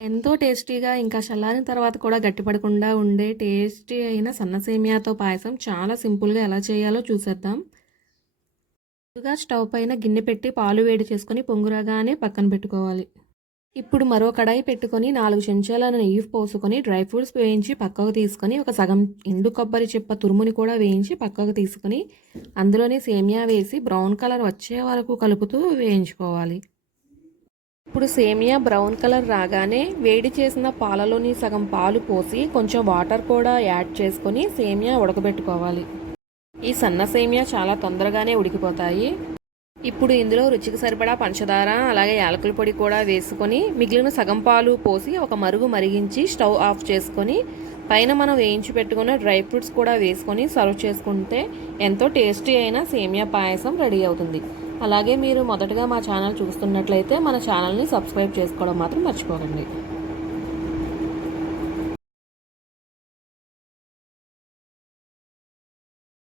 ఎంతో టేస్టీగా ఇంకా చల్లారిన తర్వాత కూడా గట్టిపడకుండా ఉండే టేస్టీ అయిన సన్న సేమియాతో పాయసం చాలా సింపుల్గా ఎలా చేయాలో చూసేద్దాం. ముందుగా స్టవ్ పైన గిన్నె పెట్టి పాలు వేడి చేసుకొని పొంగురగానే పక్కన పెట్టుకోవాలి. ఇప్పుడు మరో కడాయి పెట్టుకొని నాలుగు చెంచాల నెయ్యి పోసుకొని డ్రై ఫ్రూట్స్ వేయించి పక్కకు తీసుకొని ఒక సగం ఎండు కొబ్బరి చిప్ప తురుముని కూడా వేయించి పక్కకు తీసుకొని అందులోనే సేమియా వేసి బ్రౌన్ కలర్ వచ్చే వరకు కలుపుతూ వేయించుకోవాలి. ఇప్పుడు సేమియా బ్రౌన్ కలర్ రాగానే వేడి చేసిన పాలలోని సగం పాలు పోసి కొంచెం వాటర్ కూడా యాడ్ చేసుకొని సేమియా ఉడకబెట్టుకోవాలి. ఈ సన్న సేమియా చాలా తొందరగానే ఉడికిపోతాయి. ఇప్పుడు ఇందులో రుచికి సరిపడా పంచదార అలాగే యాలకుల పొడి కూడా వేసుకొని మిగిలిన సగం పాలు పోసి ఒక మరుగు మరిగించి స్టవ్ ఆఫ్ చేసుకొని పైన మనం వేయించి పెట్టుకున్న డ్రై ఫ్రూట్స్ కూడా వేసుకొని సర్వ్ చేసుకుంటే ఎంతో టేస్టీ అయిన సేమియా పాయసం రెడీ అవుతుంది. అలాగే మీరు మొదటగా మా ఛానల్ చూస్తున్నట్లయితే మన ఛానల్ని సబ్స్క్రైబ్ చేసుకోవడం మాత్రం మర్చిపోకండి.